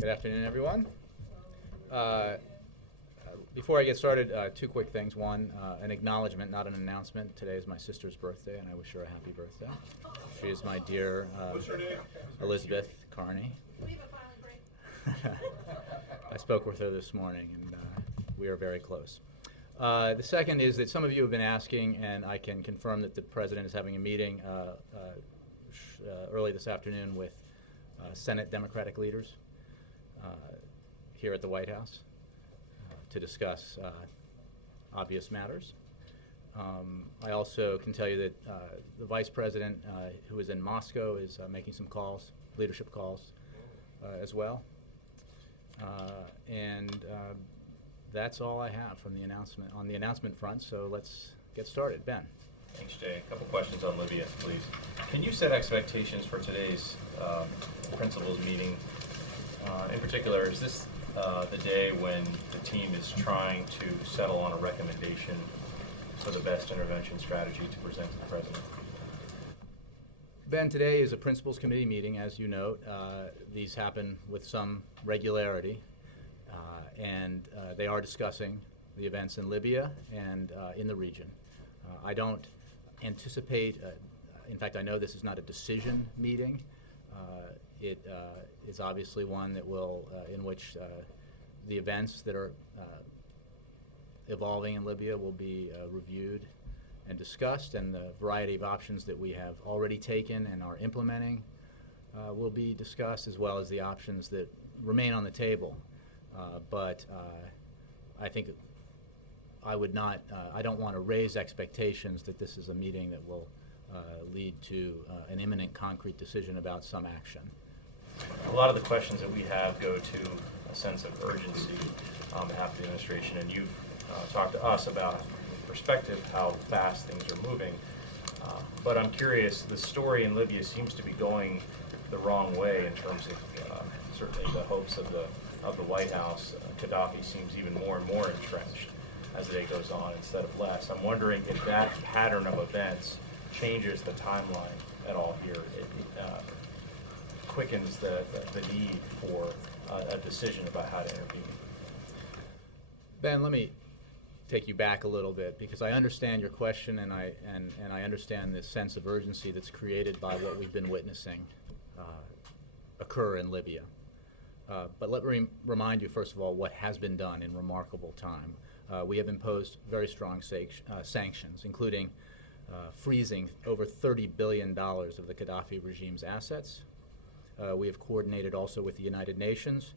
Good afternoon, everyone. Before I get started, two quick things. One, an acknowledgement, not an announcement. Today is my sister's birthday, and I wish her a happy birthday. She is my dear What's her name? Elizabeth Carney. I spoke with her this morning, and we are very close. The second is that some of you have been asking, and I can confirm that the President is having a meeting early this afternoon with Senate Democratic leaders here at the White House to discuss obvious matters. I also can tell you that the Vice President, who is in Moscow, is making some calls, leadership calls as well. That's all I have from the announcement on the announcement front. So let's get started. Ben. Thanks, Jay. A couple questions on Libya, please. Can you set expectations for today's principals meeting? In particular, is this the day when the team is trying to settle on a recommendation for the best intervention strategy to present to the President? Ben, today is a Principals Committee meeting, as you note. These happen with some regularity, and they are discussing the events in Libya and in the region. I don't anticipate, in fact, I know this is not a decision meeting. It is obviously one that will, in which the events that are evolving in Libya will be reviewed and discussed, and the variety of options that we have already taken and are implementing will be discussed, as well as the options that remain on the table. But I think I would not, I don't want to raise expectations that this is a meeting that will lead to an imminent concrete decision about some action. A lot of the questions that we have go to a sense of urgency on behalf of the administration, and you've talked to us about perspective how fast things are moving. But I'm curious, the story in Libya seems to be going the wrong way in terms of certainly the hopes of the White House. Gaddafi seems even more and more entrenched as the day goes on instead of less. I'm wondering if that pattern of events changes the timeline at all here. It quickens the need for a decision about how to intervene. Ben, let me take you back a little bit, because I understand your question, and I understand this sense of urgency that's created by what we've been witnessing occur in Libya. But let me remind you, first of all, what has been done in remarkable time. We have imposed very strong sanctions, including freezing over $30 billion of the Gaddafi regime's assets. We have coordinated also with the United Nations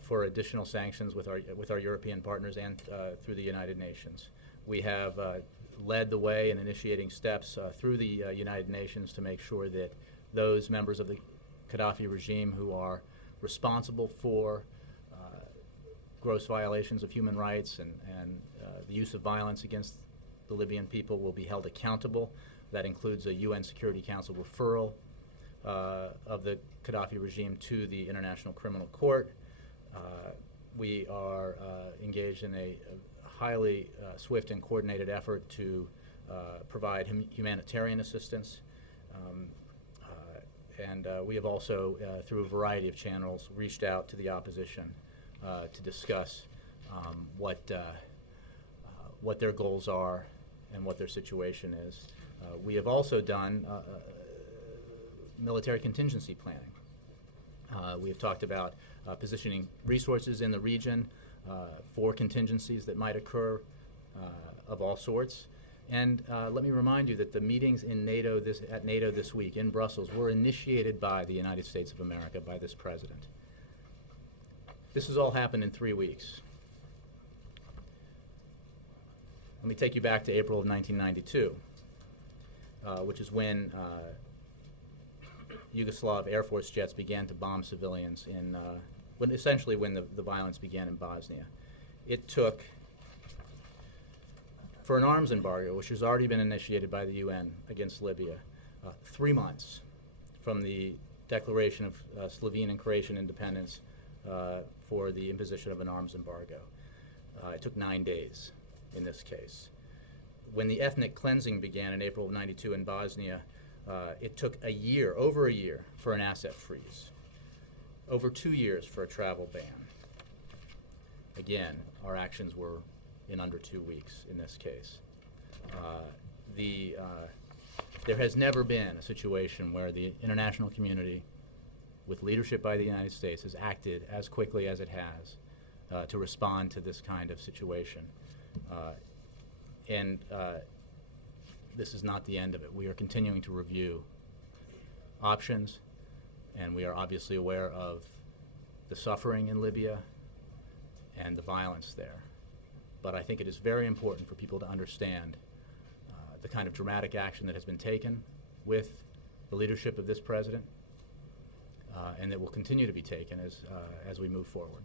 for additional sanctions with our European partners and through the United Nations. We have led the way in initiating steps through the United Nations to make sure that those members of the Gaddafi regime who are responsible for gross violations of human rights and the use of violence against the Libyan people will be held accountable. That includes a UN Security Council referral of the Gaddafi regime to the International Criminal Court. We are engaged in a highly swift and coordinated effort to provide humanitarian assistance. And we have also, through a variety of channels, reached out to the opposition to discuss what their goals are and what their situation is. We have also done military contingency planning. We have talked about positioning resources in the region for contingencies that might occur of all sorts. And let me remind you that the meetings in at NATO this week in Brussels were initiated by the United States of America, by this president. This has all happened in 3 weeks. Let me take you back to April of 1992, which is when Yugoslav Air Force jets began to bomb civilians essentially when the violence began in Bosnia. It took, for an arms embargo, which has already been initiated by the UN against Libya, 3 months from the declaration of Slovene and Croatian independence for the imposition of an arms embargo. It took 9 days in this case. When the ethnic cleansing began in April of '92 in Bosnia, it took over a year for an asset freeze. over 2 years for a travel ban. Again, our actions were in under 2 weeks in this case. There has never been a situation where the international community, with leadership by the United States, has acted as quickly as it has to respond to this kind of situation. This is not the end of it. We are continuing to review options, and we are obviously aware of the suffering in Libya and the violence there. But I think it is very important for people to understand the kind of dramatic action that has been taken with the leadership of this president, and that will continue to be taken as we move forward.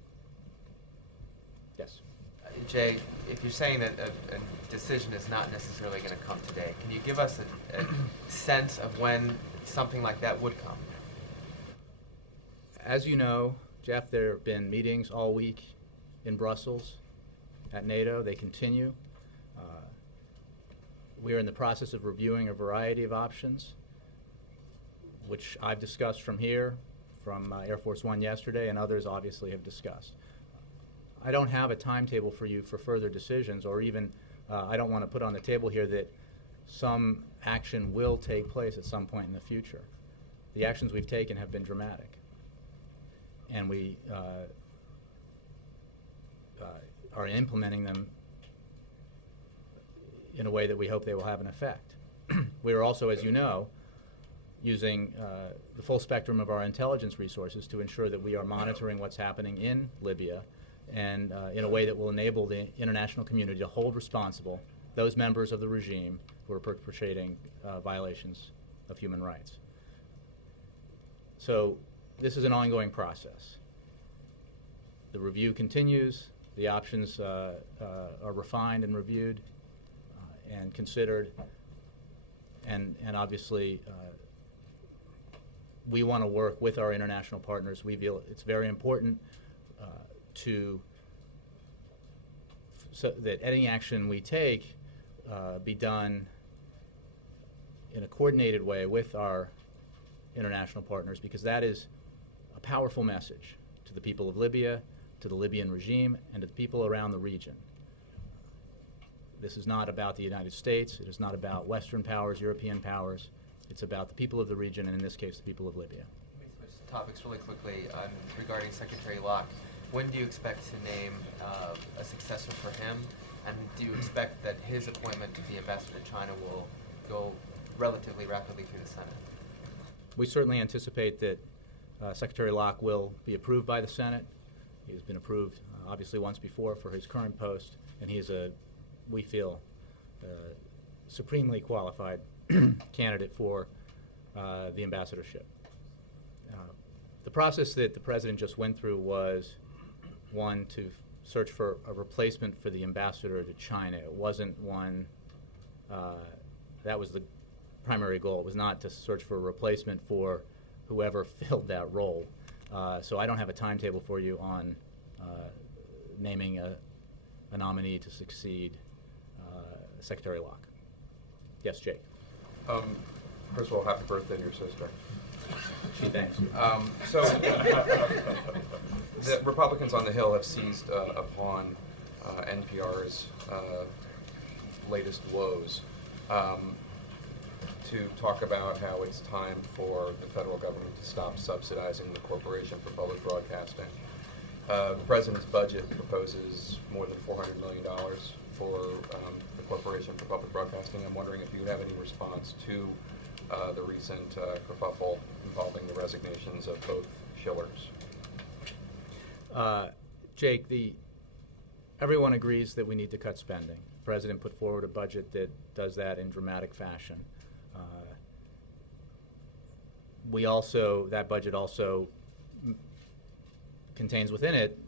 Yes. Jay, if you're saying that a decision is not necessarily going to come today, can you give us a sense of when something like that would come? As you know, Jeff, there have been meetings all week in Brussels at NATO. They continue. We are in the process of reviewing a variety of options, which I've discussed from here, from Air Force One yesterday, and others obviously have discussed. I don't have a timetable for you for further decisions, or even I don't want to put on the table here that some action will take place at some point in the future. The actions we've taken have been dramatic, and we are implementing them in a way that we hope they will have an effect. We are also, as you know, using the full spectrum of our intelligence resources to ensure that we are monitoring what's happening in Libya, and in a way that will enable the international community to hold responsible those members of the regime who are perpetrating violations of human rights. So this is an ongoing process. The review continues. The options are refined and reviewed and considered, and obviously we want to work with our international partners. We feel it's very important so that any action we take be done in a coordinated way with our international partners, because that is a powerful message to the people of Libya, to the Libyan regime, and to the people around the region. This is not about the United States. It is not about Western powers, European powers. It's about the people of the region, and in this case, the people of Libya. Let me switch topics really quickly regarding Secretary Locke. When do you expect to name a successor for him? And do you expect that his appointment to the ambassador to China will go relatively rapidly through the Senate? We certainly anticipate that Secretary Locke will be approved by the Senate. He has been approved, obviously, once before for his current post, and he is we feel, supremely qualified candidate for the ambassadorship. The process that the President just went through was one to search for a replacement for the ambassador to China. It wasn't one, that was the primary goal. It was not to search for a replacement for whoever filled that role. So I don't have a timetable for you on naming a nominee to succeed Secretary Locke. Yes, Jake. First of all, happy birthday to your sister. She thanks you. So the Republicans on the Hill have seized upon NPR's latest woes to talk about how it's time for the federal government to stop subsidizing the Corporation for Public Broadcasting. The President's budget proposes more than $400 million for the Corporation for Public Broadcasting. I'm wondering if you have any response to the recent kerfuffle involving the resignations of both Schillers. Jake, everyone agrees that we need to cut spending. The President put forward a budget that does that in dramatic fashion. That budget also contains within it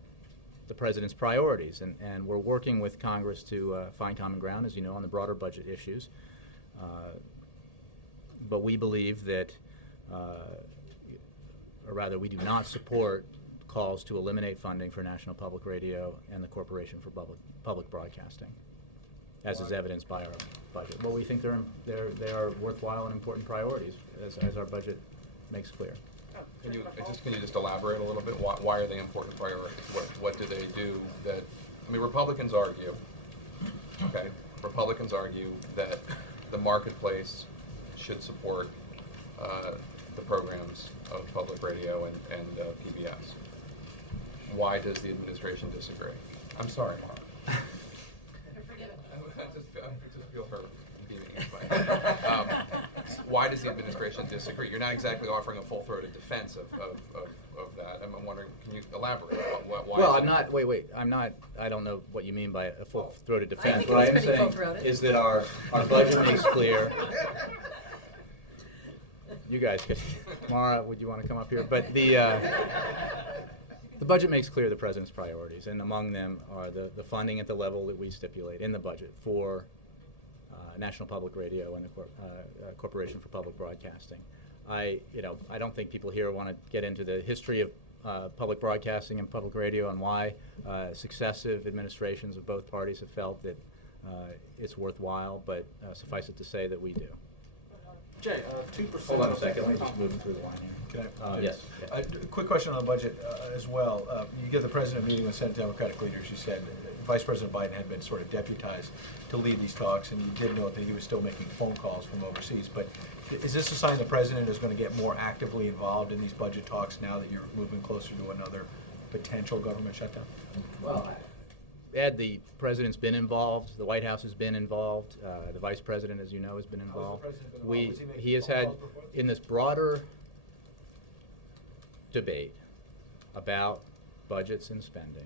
the President's priorities, and we're working with Congress to find common ground, as you know, on the broader budget issues. But we believe that, or rather, we do not support calls to eliminate funding for National Public Radio and the Corporation for Public Broadcasting, as is evidenced by our budget. Well, we think they are worthwhile and important priorities, as our budget makes clear. Can you just elaborate a little bit? Why are they important priorities? What do they do that, I mean, Republicans argue that the marketplace should support the programs of public radio and PBS. Why does the administration disagree? I'm sorry, Mark. I just feel her being why does the administration disagree? You're not exactly offering a full-throated defense of that. I'm wondering, can you elaborate? Why Well, is I'm it- not, wait, I'm not, I don't know what you mean by a full-throated I defense. think What it was I am pretty saying full-throated. is that our budget makes clear. You guys could, Mara, would you want to come up here? But the budget makes clear the president's priorities, and among them are the funding at the level that we stipulate in the budget for National Public Radio and the Corporation for Public Broadcasting. I don't think people here want to get into the history of public broadcasting and public radio and why successive administrations of both parties have felt that it's worthwhile, but suffice it to say that we do. Jay, 2%. Hold on a second, let me just move through the line here. Can I? Yes. Quick question on the budget as well. You give the president a meeting with Senate Democratic leaders. You said Vice President Biden had been sort of deputized to lead these talks, and you did note that he was still making phone calls from overseas. But is this a sign the president is going to get more actively involved in these budget talks now that you're moving closer to another potential government shutdown? Well, Ed, the president's been involved, the White House has been involved, the vice president, as you know, has been involved. president been involved? Was he making He has phone had, calls before? in this broader debate about budgets and spending,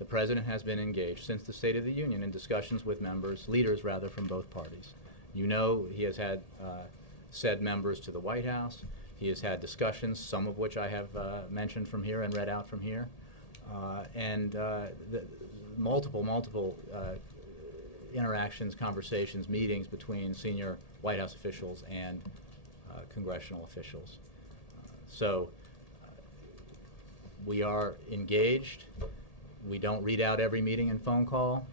the president has been engaged since the State of the Union in discussions with leaders rather, from both parties. You know, he has had said members to the White House. He has had discussions, some of which I have mentioned from here and read out from here. Multiple interactions, conversations, meetings between senior White House officials and congressional officials. We are engaged. We don't read out every meeting and phone call.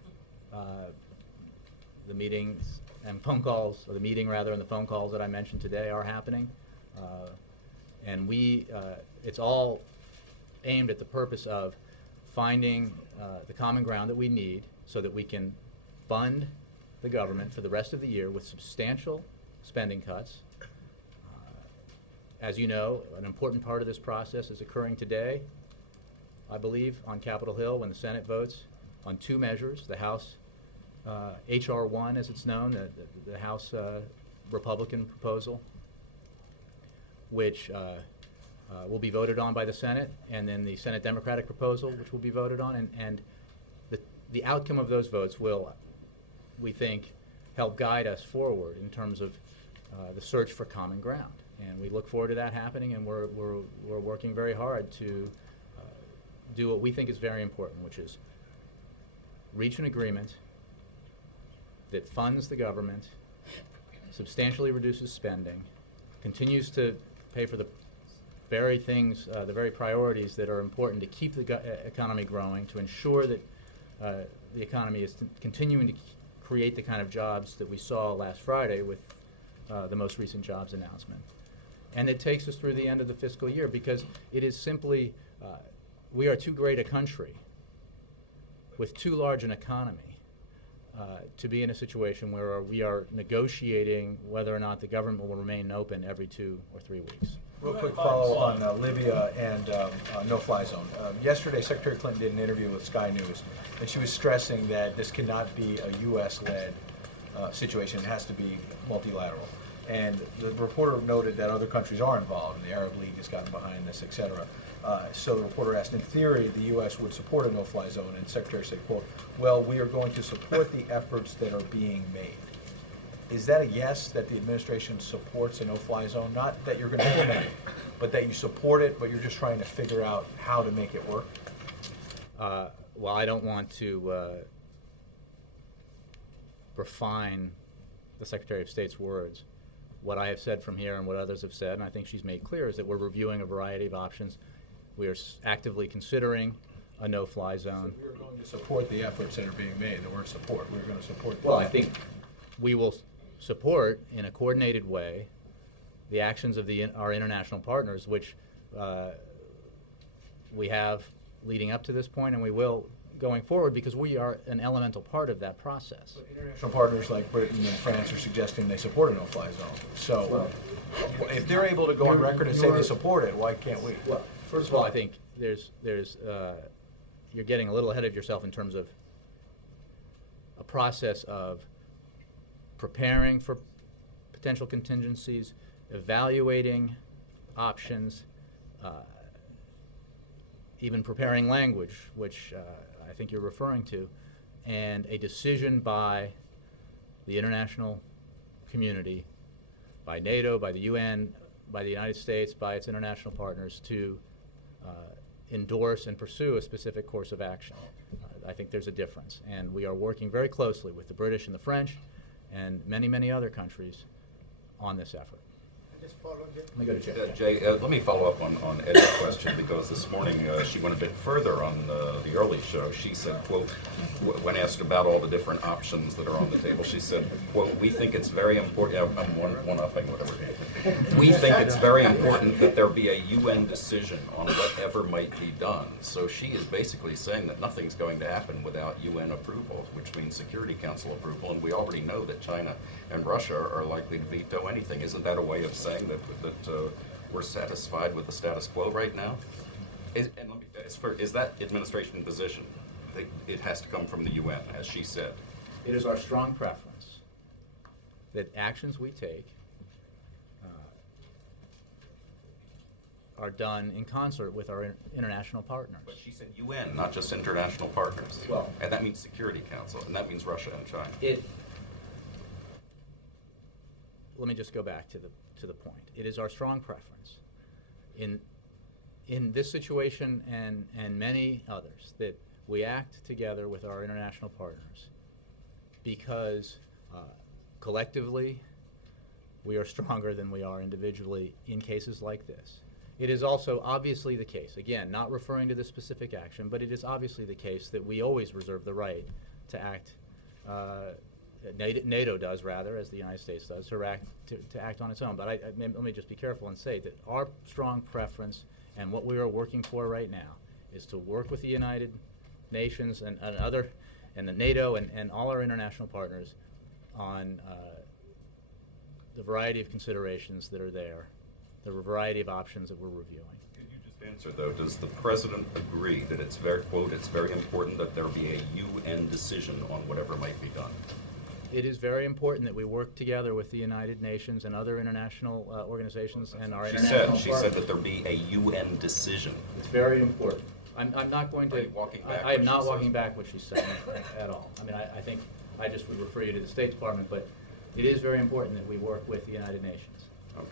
The meetings and phone calls, or the meeting rather, and the phone calls that I mentioned today are happening. And it's all aimed at the purpose of finding the common ground that we need so that we can fund the government for the rest of the year with substantial spending cuts. As you know, an important part of this process is occurring today, I believe, on Capitol Hill when the Senate votes on two measures, the House H.R. 1, as it's known, the House Republican proposal, which will be voted on by the Senate, and then the Senate Democratic proposal, which will be voted on, and the outcome of those votes will, we think, help guide us forward in terms of the search for common ground. And we look forward to that happening, and we're working very hard to do what we think is very important, which is reach an agreement that funds the government, substantially reduces spending, continues to pay for the very things, the very priorities that are important to keep the economy growing, to ensure that the economy is continuing to create the kind of jobs that we saw last Friday with the most recent jobs announcement. And it takes us through the end of the fiscal year, because it is simply, we are too great a country with too large an economy to be in a situation where we are negotiating whether or not the government will remain open every 2 or 3 weeks. Real quick follow on Libya and no-fly zone. Yesterday, Secretary Clinton did an interview with Sky News, and she was stressing that this cannot be a U.S.-led situation. It has to be multilateral. And the reporter noted that other countries are involved, and the Arab League has gotten behind this, et cetera. So the reporter asked, in theory, the U.S. would support a no-fly zone, and the Secretary said, quote, well, we are going to support the efforts that are being made. Is that a yes, that the administration supports a no-fly zone? Not that you're going to implement it, but that you support it, but you're just trying to figure out how to make it work? Well, I don't want to refine the Secretary of State's words. What I have said from here and what others have said, and I think she's made clear, is that we're reviewing a variety of options. We are actively considering a no-fly zone. So we are going to support the efforts that are being made. The word support, we're going to support. Well, I think we will support in a coordinated way the actions of our international partners, which we have leading up to this point, and we will going forward, because we are an elemental part of that process. But international partners like Britain and France are suggesting they support a no-fly zone. So if they're able to go on record and say they support it, why can't we? Well, first of all, I think you're getting a little ahead of yourself in terms of a process of preparing for potential contingencies, evaluating options, even preparing language, which I think you're referring to, and a decision by the international community, by NATO, by the UN, by the United States, by its international partners to endorse and pursue a specific course of action. I think there's a difference, and we are working very closely with the British and the French and many, many other countries on this effort. Just follow Jay. Let me go to Jay. Jay, let me follow up on Ed's question, because this morning she went a bit further on the early show. She said, quote, when asked about all the different options that are on the table, she said, quote, we think it's very important, I'm one-upping whatever it is. We think it's very important that there be a UN decision on whatever might be done. So she is basically saying that nothing's going to happen without UN approval, which means Security Council approval, and we already know that China and Russia are likely to veto anything. Isn't that a way of saying that we're satisfied with the status quo right now? Is that administration position that it has to come from the UN, as she said? It is our strong preference that actions we take are done in concert with our international partners. But she said UN, not just international partners. Well, and that means Security Council, and that means Russia and China. Let me just go back to the point. It is our strong preference in this situation and many others that we act together with our international partners, because collectively we are stronger than we are individually in cases like this. It is also obviously the case, again, not referring to this specific action, but it is obviously the case that we always reserve the right to act, NATO does rather, as the United States does, to act on its own. But let me just be careful and say that our strong preference and what we are working for right now is to work with the United Nations and the NATO and all our international partners on the variety of considerations that are there, the variety of options that we're reviewing. Could you just answer, though, does the President agree that it's very, quote, it's very important that there be a UN decision on whatever might be done? It is very important that we work together with the United Nations and other international organizations and our international partners. She said that there be a UN decision. It's very important. I'm not going to. Are you walking back I am what not she walking said? back what she said at all. I mean, I think I just would refer you to the State Department, but it is very important that we work with the United Nations.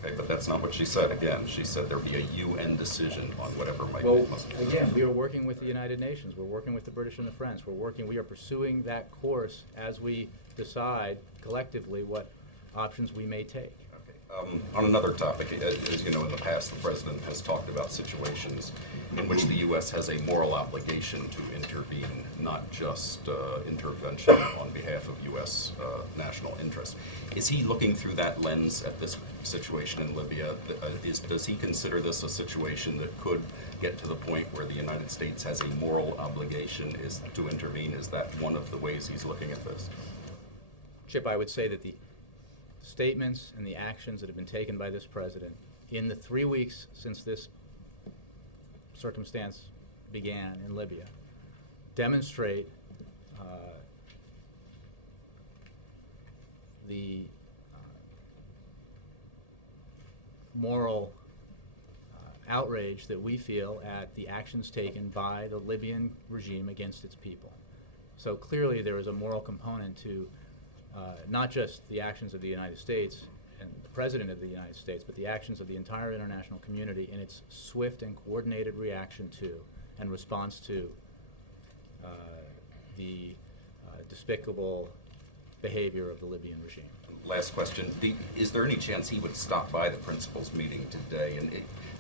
Okay, but that's not what she said. Again, she said there be a UN decision on whatever might Well, be. again, we are working with the United Nations. We're working with the British and the French. We are pursuing that course as we decide collectively what options we may take. Okay. On another topic, as you know, in the past, the President has talked about situations in which the U.S. has a moral obligation to intervene, not just intervention on behalf of U.S. National interest. Is he looking through that lens at this situation in Libya? Does he consider this a situation that could get to the point where the United States has a moral obligation to intervene? Is that one of the ways he's looking at this? Chip, I would say that the statements and the actions that have been taken by this president in the 3 weeks since this circumstance began in Libya demonstrate the moral outrage that we feel at the actions taken by the Libyan regime against its people. So clearly there is a moral component to not just the actions of the United States and the President of the United States, but the actions of the entire international community in its swift and coordinated reaction to and response to the despicable behavior of the Libyan regime. Last question. Is there any chance he would stop by the principals meeting today? And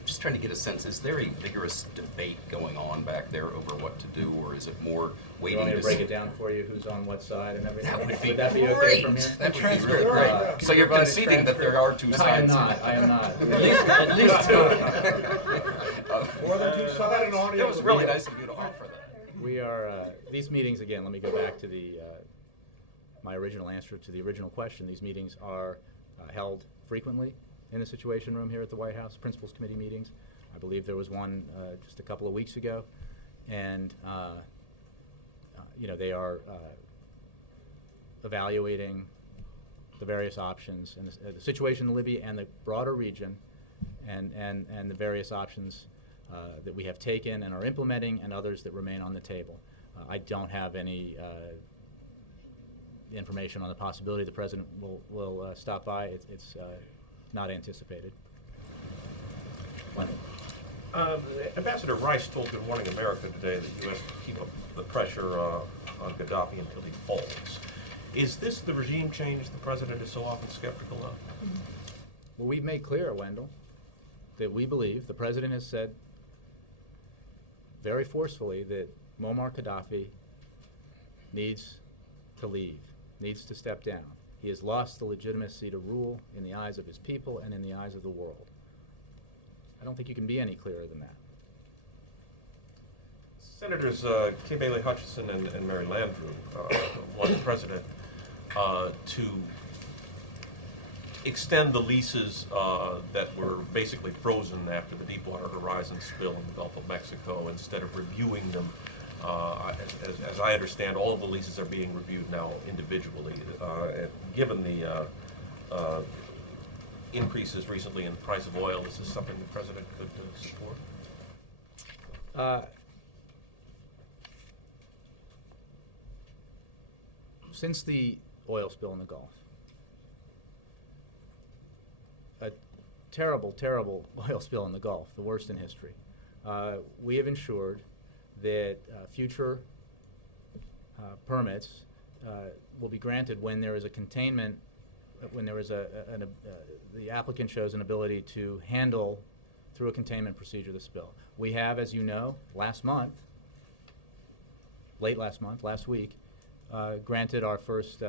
just trying to get a sense, is there a vigorous debate going on back there over what to do, or is it more waiting You want me to to break it down for you, who's on what side and everything? That would be Would that be okay great. from here? That would be really great. So you're conceding that there are two sides. I am not. At least two. More than two sides? It was really nice of you to offer that. We are, these meetings, again, let me go back to the, my original answer to the original question. These meetings are held frequently in the Situation Room here at the White House, Principals Committee meetings. I believe there was one just a couple of weeks ago. And, you know, they are evaluating the various options and the situation in Libya and the broader region and the various options that we have taken and are implementing and others that remain on the table. I don't have any information on the possibility the President will stop by. It's not anticipated. Ambassador Rice told Good Morning America today that the U.S. will keep up the pressure on Gaddafi until he falls. Is this the regime change the President is so often skeptical of? Well, we've made clear, Wendell, that we believe, the President has said very forcefully that Muammar Gaddafi needs to leave, needs to step down. He has lost the legitimacy to rule in the eyes of his people and in the eyes of the world. I don't think you can be any clearer than that. Senators Kay Bailey Hutchison and Mary Landrieu want the President to extend the leases that were basically frozen after the Deepwater Horizon spill in the Gulf of Mexico, instead of reviewing them. As I understand, all of the leases are being reviewed now individually. Given the increases recently in the price of oil, is this something the President could support? Since the oil spill in the Gulf, a terrible, terrible oil spill in the Gulf, the worst in history, we have ensured that future permits will be granted when there is a containment, when there is the applicant shows an ability to handle through a containment procedure the spill. We have, as you know, last week, granted our first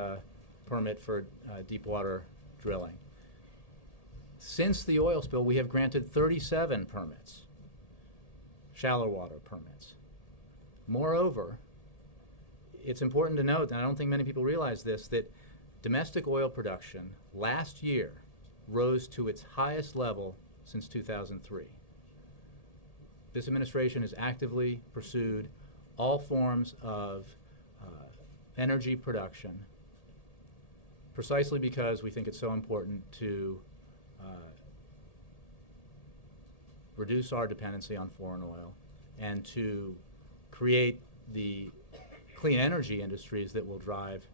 permit for deep water drilling. Since the oil spill, we have granted 37 permits, shallow water permits. Moreover, it's important to note, and I don't think many people realize this, that domestic oil production last year rose to its highest level since 2003. This administration has actively pursued all forms of energy production precisely because we think it's so important to reduce our dependency on foreign oil and to create the clean energy industries that will drive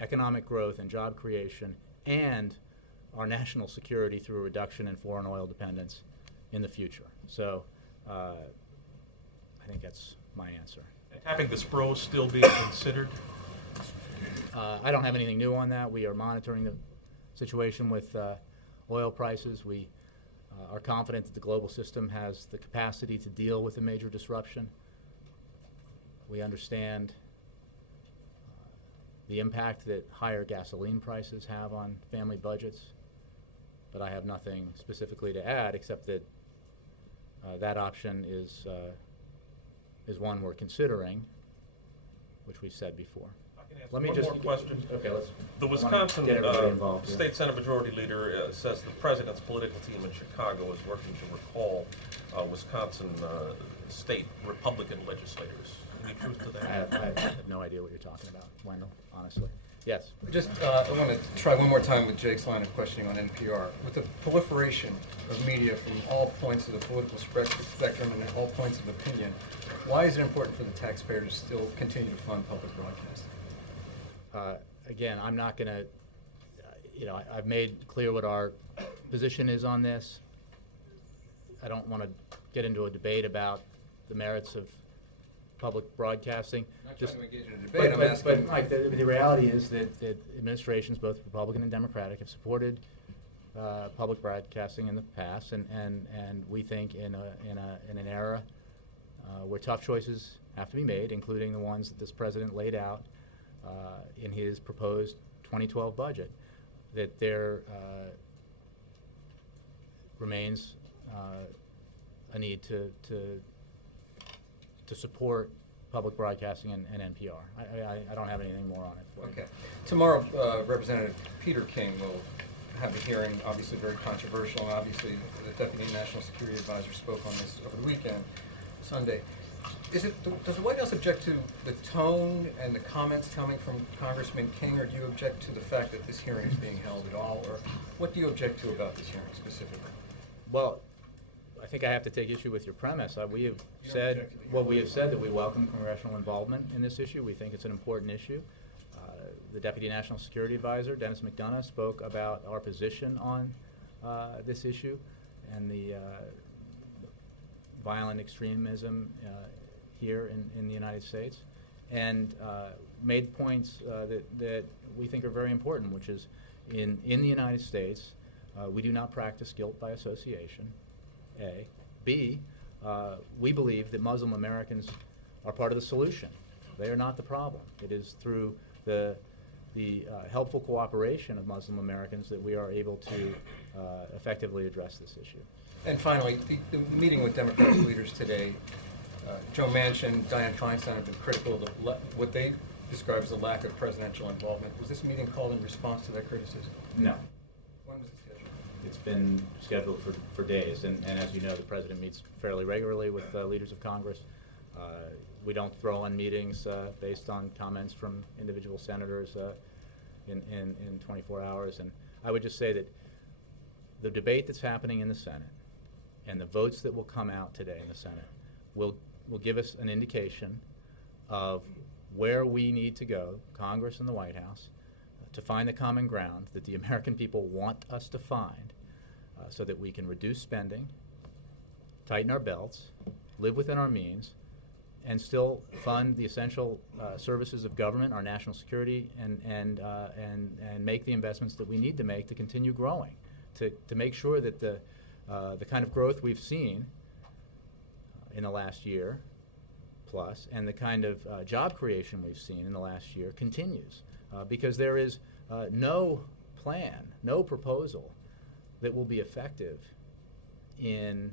economic growth and job creation and our national security through a reduction in foreign oil dependence in the future. So I think that's my answer. And having the SPRO still being considered? I don't have anything new on that. We are monitoring the situation with oil prices. We are confident that the global system has the capacity to deal with a major disruption. We understand the impact that higher gasoline prices have on family budgets, but I have nothing specifically to add except that that option is one we're considering, which we said before. Let me just one more question. Okay, let's. The Wisconsin State Senate Majority Leader says the president's political team in Chicago is working to recall Wisconsin state Republican legislators. Any truth to that? I have no idea what you're talking about, Wendell, honestly. Yes. Just, I want to try one more time with Jake's line of questioning on NPR. With the proliferation of media from all points of the political spectrum and all points of opinion, why is it important for the taxpayer to still continue to fund public broadcasting? Again, I'm not going to, I've made clear what our position is on this. I don't want to get into a debate about the merits of public broadcasting. I'm not trying to engage in a debate, I'm asking. But Mike, the reality is that administrations, both Republican and Democratic, have supported public broadcasting in the past, and we think in an era where tough choices have to be made, including the ones that this president laid out in his proposed 2012 budget, that there remains a need to support public broadcasting and NPR. I don't have anything more on it for you. Okay. Tomorrow, Representative Peter King will have a hearing, obviously very controversial, and obviously the Deputy National Security Advisor spoke on this over the weekend, Sunday. Does the White House object to the tone and the comments coming from Congressman King, or do you object to the fact that this hearing is being held at all, or what do you object to about this hearing specifically? Well, I think I have to take issue with your premise. We have said, object to the well, we have said that we welcome congressional involvement in this issue. We think it's an important issue. The Deputy National Security Advisor, Dennis McDonough, spoke about our position on this issue and the violent extremism here in the United States, and made points that we think are very important, which is in the United States, we do not practice guilt by association, A. B, we believe that Muslim Americans are part of the solution. They are not the problem. It is through the helpful cooperation of Muslim Americans that we are able to effectively address this issue. And finally, the meeting with Democratic leaders today, Joe Manchin, Dianne Feinstein have been critical of what they describe as a lack of presidential involvement. Was this meeting called in response to that criticism? No. When was it scheduled? It's been scheduled for days, and as you know, the President meets fairly regularly with leaders of Congress. We don't throw on meetings based on comments from individual senators in 24 hours. And I would just say that the debate that's happening in the Senate and the votes that will come out today in the Senate will give us an indication of where we need to go, Congress and the White House, to find the common ground that the American people want us to find so that we can reduce spending, tighten our belts, live within our means, and still fund the essential services of government, our national security, and make the investments that we need to make to continue growing, to make sure that the kind of growth we've seen in the last year plus and the kind of job creation we've seen in the last year continues, because there is no plan, no proposal that will be effective in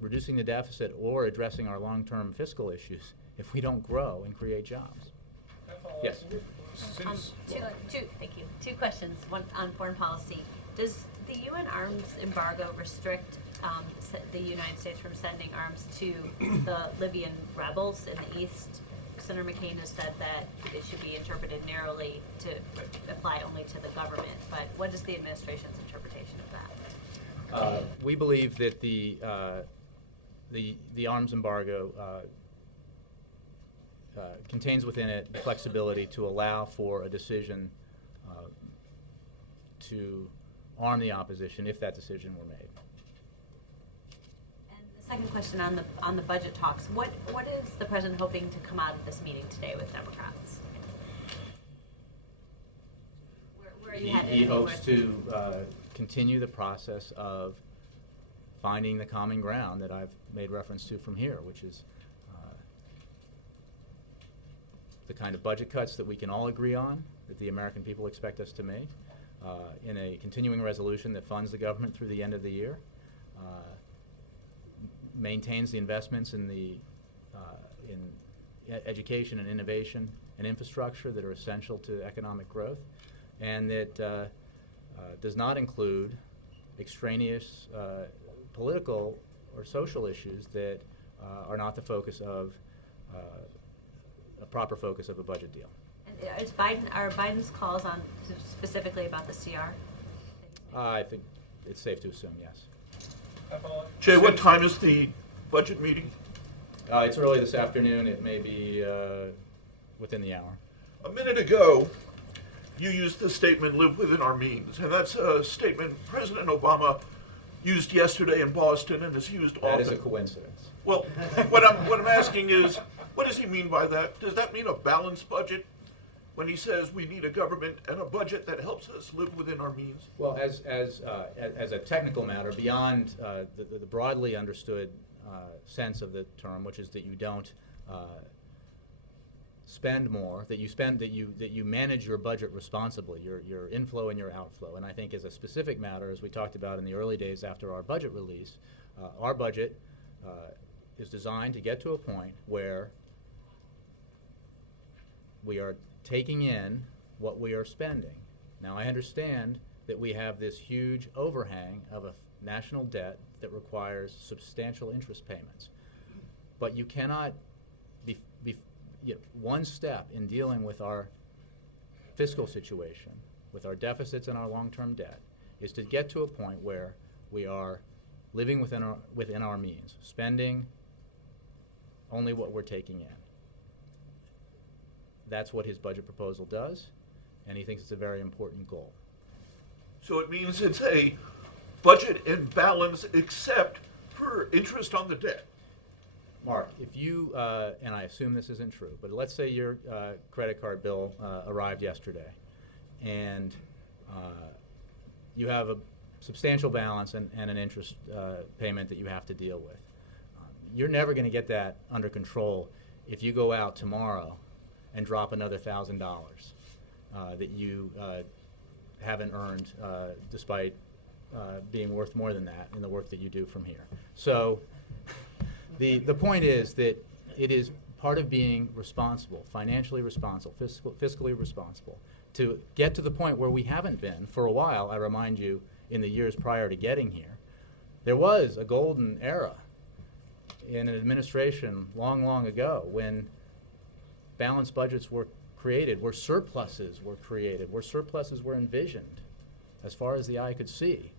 reducing the deficit or addressing our long-term fiscal issues if we don't grow and create jobs. Yes. Thank you. Two questions. One on foreign policy. Does the UN arms embargo restrict the United States from sending arms to the Libyan rebels in the east? Senator McCain has said that it should be interpreted narrowly to apply only to the government, but what is the administration's interpretation of that? We believe that the arms embargo contains within it the flexibility to allow for a decision to arm the opposition if that decision were made. And the second question on the budget talks, what is the president hoping to come out of this meeting today with Democrats? Where are you headed? He hopes to continue the process of finding the common ground that I've made reference to from here, which is the kind of budget cuts that we can all agree on, that the American people expect us to make, in a continuing resolution that funds the government through the end of the year, maintains the investments in education and innovation and infrastructure that are essential to economic growth, and that does not include extraneous political or social issues that are not the focus of a proper focus of a budget deal. And are Biden's calls on specifically about the CR? I think it's safe to assume yes. Jay, what time is the budget meeting? It's early this afternoon. It may be within the hour. A minute ago, you used the statement, live within our means, and that's a statement President Obama used yesterday in Boston and is used often. That is a coincidence. Well, what I'm asking is, what does he mean by that? Does that mean a balanced budget when he says we need a government and a budget that helps us live within our means? Well, as a technical matter, beyond the broadly understood sense of the term, which is that you don't spend more, that you manage your budget responsibly, your inflow and your outflow. And I think as a specific matter, as we talked about in the early days after our budget release, Our budget is designed to get to a point where we are taking in what we are spending. Now, I understand that we have this huge overhang of a national debt that requires substantial interest payments. But you cannot one step in dealing with our fiscal situation, with our deficits and our long-term debt, is to get to a point where we are living within our means, spending only what we're taking in. That's what his budget proposal does, and he thinks it's a very important goal. So it means it's a budget in balance except for interest on the debt. Mark, if you, and I assume this isn't true, but let's say your credit card bill arrived yesterday, and you have a substantial balance and an interest payment that you have to deal with. You're never going to get that under control if you go out tomorrow and drop another $1,000 that you haven't earned despite being worth more than that in the work that you do from here. So the point is that it is part of being responsible, financially responsible, fiscally responsible, to get to the point where we haven't been for a while. I remind you, in the years prior to getting here, there was a golden era in an administration long, long ago when balanced budgets were created, where surpluses were created, where surpluses were envisioned as far as the eye could see.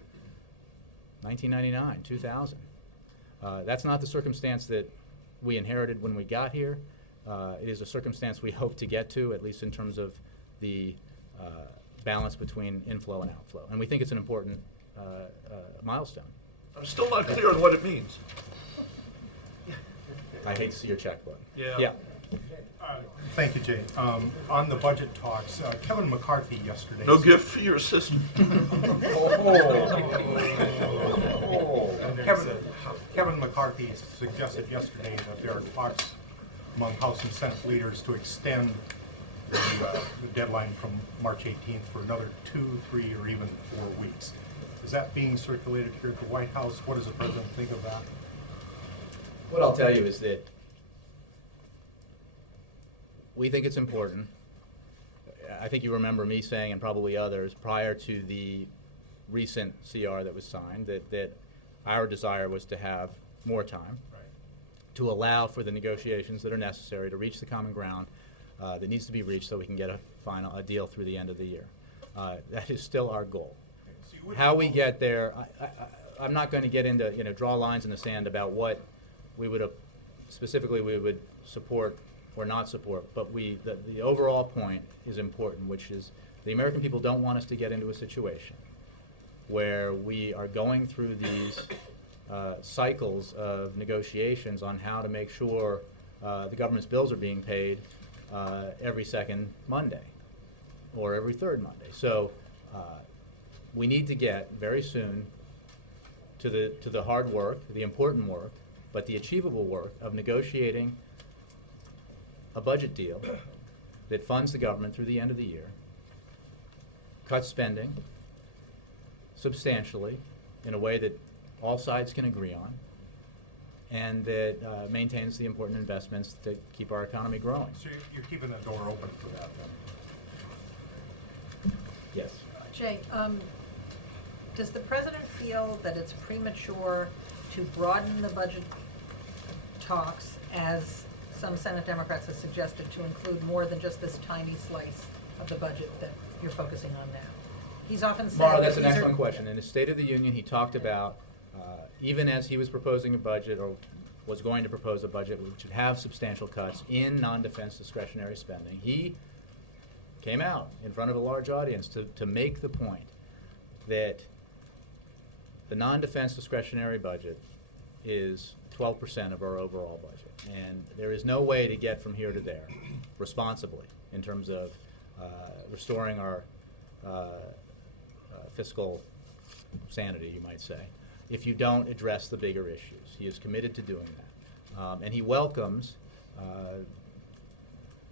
1999, 2000. That's not the circumstance that we inherited when we got here. It is a circumstance we hope to get to, at least in terms of the balance between inflow and outflow. And we think it's an important milestone. I'm still not clear on what it means. I hate to see your checkbook. Yeah. Thank you, Jay. On the budget talks, Kevin McCarthy yesterday. No gift for your sister. Kevin McCarthy suggested yesterday that there are talks among House and Senate leaders to extend the deadline from March 18th for another 2, 3, or even 4 weeks. Is that being circulated here at the White House? What does the president think of that? What I'll tell you is that we think it's important. I think you remember me saying, and probably others, prior to the recent CR that was signed, that our desire was to have more time, to allow for the negotiations that are necessary to reach the common ground that needs to be reached so we can get a deal through the end of the year. That is still our goal. How we get there, I'm not going to get into, draw lines in the sand about what we would specifically we would support or not support, but the overall point is important, which is the American people don't want us to get into a situation where we are going through these cycles of negotiations on how to make sure the government's bills are being paid every second Monday or every third Monday. So we need to get very soon to the hard work, the important work, but the achievable work of negotiating a budget deal that funds the government through the end of the year, cuts spending substantially in a way that all sides can agree on, and that maintains the important investments that keep our economy growing. So you're keeping the door open for that then? Yes. Jay, does the president feel that it's premature to broaden the budget talks, as some Senate Democrats have suggested, to include more than just this tiny slice of the budget that you're focusing on now? He's often said Mara, that's an these excellent question. In his State of the Union, he talked about, even as he was proposing a budget, or was going to propose a budget which would have substantial cuts in non-defense discretionary spending, he came out in front of a large audience to make the point that the non-defense discretionary budget is 12% of our overall budget. And there is no way to get from here to there responsibly in terms of restoring our fiscal sanity, you might say, if you don't address the bigger issues. He is committed to doing that. And he welcomes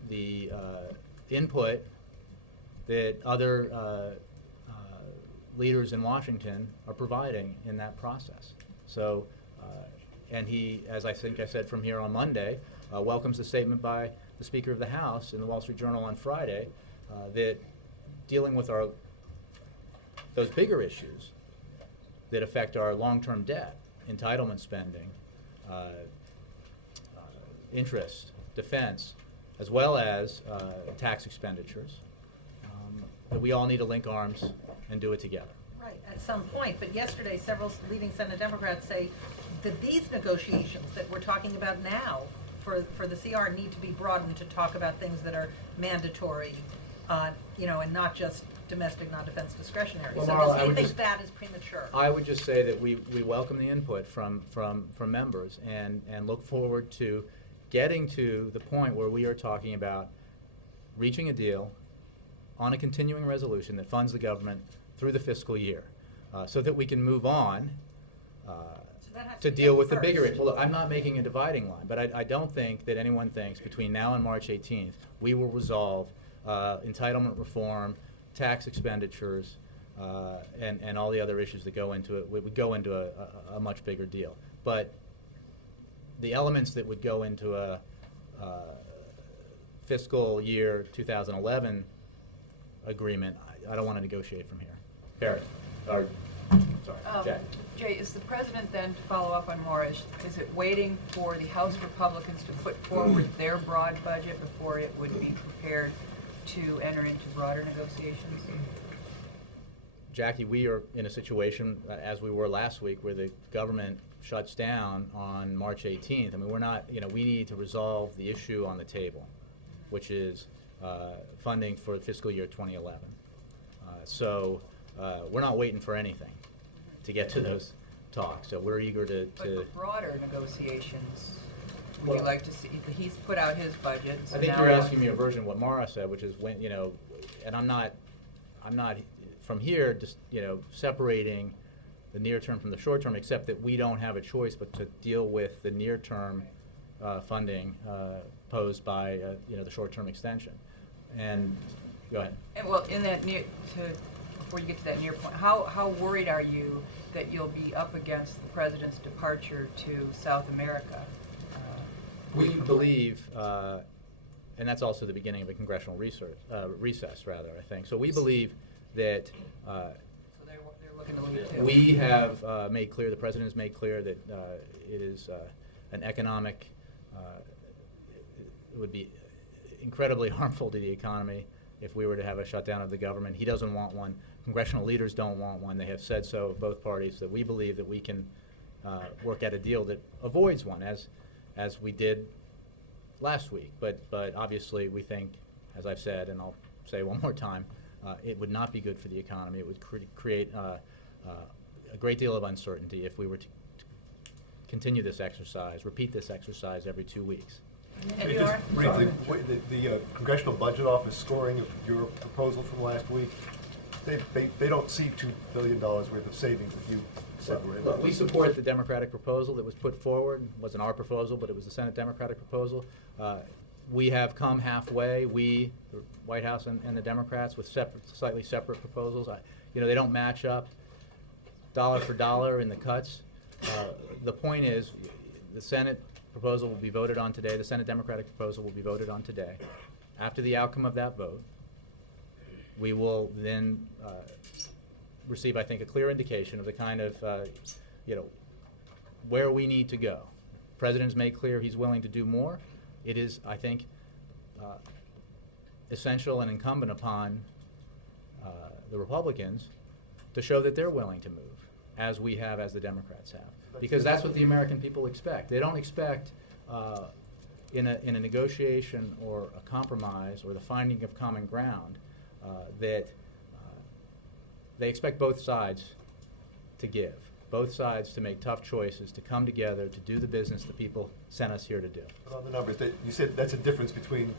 the input that other leaders in Washington are providing in that process. So And he, as I think I said from here on Monday, welcomes the statement by the Speaker of the House in the Wall Street Journal on Friday that dealing with those bigger issues that affect our long-term debt, entitlement spending, interest, defense, as well as tax expenditures, that we all need to link arms and do it together. Right, at some point, but yesterday, several leading Senate Democrats say that these negotiations that we're talking about now for the CR need to be broadened to talk about things that are mandatory, and not just domestic, non-defense discretionary. Well, So Marla, I does he would think just- that is premature? I would just say that we welcome the input from members and look forward to getting to the point where we are talking about reaching a deal on a continuing resolution that funds the government through the fiscal year, so that we can move on that has to to be deal done with the bigger. first. Well, look, I'm not making a dividing line, but I don't think that anyone thinks between now and March 18th we will resolve entitlement reform, tax expenditures, and all the other issues that go into it. We would go into a much bigger deal. But the elements that would go into a fiscal year 2011 agreement, I don't want to negotiate from here. Barrett, or, sorry, Jack. Jay, is the president then, to follow up on more, is it waiting for the House Republicans to put forward their broad budget before it would be prepared to enter into broader negotiations? Jackie, we are in a situation, as we were last week, where the government shuts down on March 18th. I mean, we're not, we need to resolve the issue on the table, which is funding for fiscal year 2011. So we're not waiting for anything to get to those talks. So we're eager to. But for broader negotiations, would Well, you like to see, he's put out his budget, so I think now you're we're- asking me a version of what Mara said, which is when, and I'm not from here just, separating the near term from the short term, except that we don't have a choice but to deal with the near term funding posed by, the short term extension. And, go ahead. And well, in that before you get to that near point, how worried are you that you'll be up against the president's departure to South America? We believe, and that's also the beginning of a congressional recess, rather, I think. So we believe that So they're looking to leave too. we have made clear, the president has made clear that it is an economic, it would be incredibly harmful to the economy if we were to have a shutdown of the government. He doesn't want one. Congressional leaders don't want one. They have said so, both parties, that we believe that we can work at a deal that avoids one, as we did last week. But obviously we think, as I've said, and I'll say one more time, it would not be good for the economy. It would create a great deal of uncertainty if we were to continue this exercise, repeat this exercise every 2 weeks. And Just Bjorn? briefly, the Congressional Budget Office scoring of your proposal from last week, they don't see $2 billion worth of savings if you separate Look, it. we support the Democratic proposal that was put forward. It wasn't our proposal, but it was the Senate Democratic proposal. We have come halfway, we, the White House and the Democrats, with slightly separate proposals. They don't match up dollar for dollar in the cuts. The point is, the Senate proposal will be voted on today. The Senate Democratic proposal will be voted on today. After the outcome of that vote, we will then receive, I think, a clear indication of the kind of, where we need to go. The President's made clear he's willing to do more. It is, I think, essential and incumbent upon the Republicans to show that they're willing to move, as we have, as the Democrats have. Because that's what the American people expect. They don't expect in a negotiation or a compromise or the finding of common ground that they expect both sides to give, both sides to make tough choices, to come together, to do the business the people sent us here to do. But on the numbers, you said that's a difference between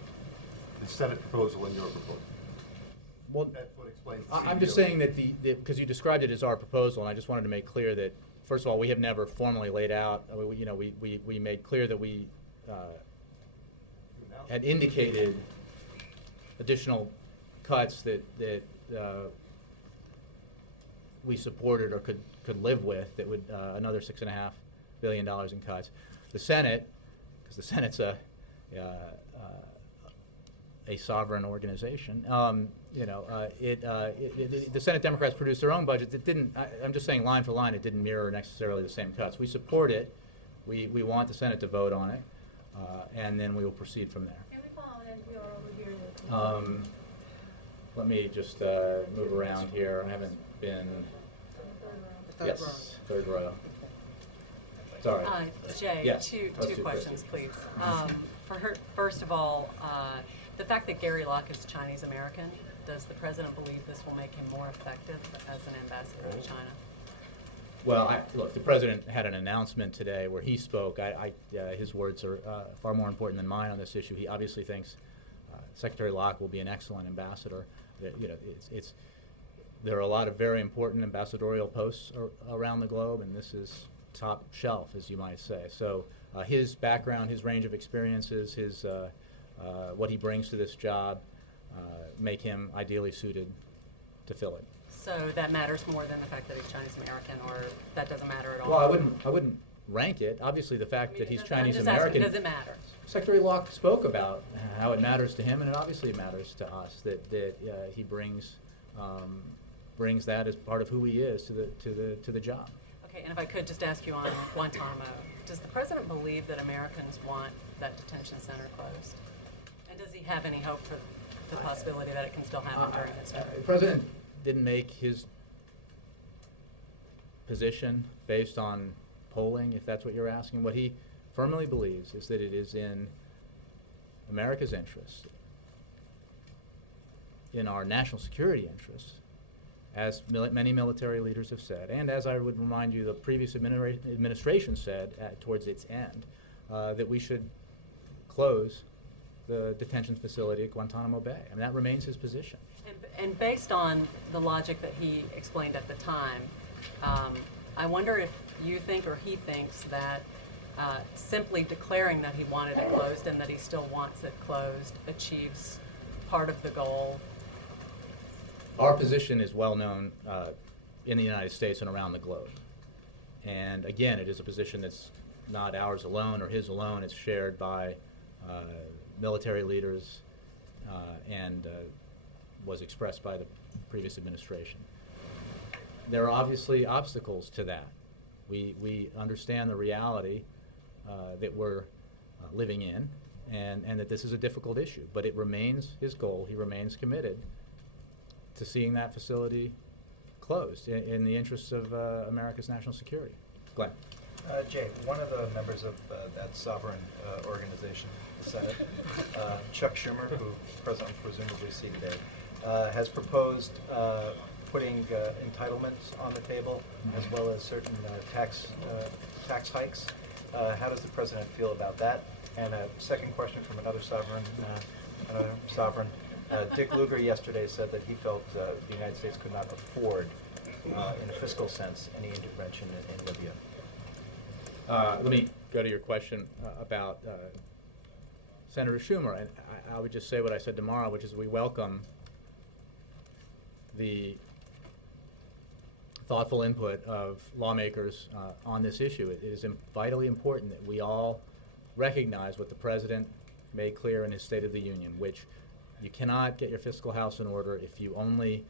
the Senate proposal and your proposal. Well, That's what explains the I'm just CBO. saying that because you described it as our proposal, and I just wanted to make clear that, first of all, we have never formally laid out, we made clear that we had indicated additional cuts that we supported or could live with, that would another $6.5 billion in cuts. The Senate, because the Senate's a sovereign organization, the Senate Democrats produced their own budget that didn't, I'm just saying line for line, it didn't mirror necessarily the same cuts. We support it. We want the Senate to vote on it, and then we will proceed from there. Can we follow NPR over here? Let me just move around here. I haven't been. Yes, third row. Sorry. Jay, Yes. two Let's do questions, Christy. please. For her, first of all, the fact that Gary Locke is Chinese American, does the president believe this will make him more effective as an ambassador to China? Well, look, the president had an announcement today where he spoke. His words are far more important than mine on this issue. He obviously thinks Secretary Locke will be an excellent ambassador. There are a lot of very important ambassadorial posts around the globe, and this is top shelf, as you might say. So his background, his range of experiences, what he brings to this job make him ideally suited to fill it. So that matters more than the fact that he's Chinese American, or that doesn't matter at all? Well, I wouldn't rank it. Obviously, the fact that he's Chinese American. Does it matter? Secretary Locke spoke about how it matters to him, and it obviously matters to us that he brings that as part of who he is to the job. Okay, and if I could just ask you on Guantanamo, does the president believe that Americans want that detention center closed? And does he have any hope for the possibility that it can still happen during his term? The president didn't make his position based on polling, if that's what you're asking. What he firmly believes is that it is in America's interest, in our national security interests, as many military leaders have said, and as I would remind you the previous administration said towards its end, that we should close the detention facility at Guantanamo Bay. I mean, that remains his position. And based on the logic that he explained at the time, I wonder if you think or he thinks that simply declaring that he wanted it closed and that he still wants it closed achieves part of the goal. Our position is well known in the United States and around the globe. And again, it is a position that's not ours alone or his alone. It's shared by military leaders and was expressed by the previous administration. There are obviously obstacles to that. We understand the reality that we're living in and that this is a difficult issue, but it remains his goal. He remains committed to seeing that facility closed in the interests of America's national security. Glenn. Jay, one of the members of that sovereign organization, the Senate, Chuck Schumer, who the President will presumably see today, has proposed putting entitlements on the table as well as certain tax hikes. How does the President feel about that? And a second question from another sovereign. Dick Lugar yesterday said that he felt the United States could not afford, in a fiscal sense, any intervention in Libya. Let me go to your question about Senator Schumer. And I would just say what I said tomorrow, which is we welcome the thoughtful input of lawmakers on this issue. It is vitally important that we all recognize what the President made clear in his State of the Union, which you cannot get your fiscal house in order if you only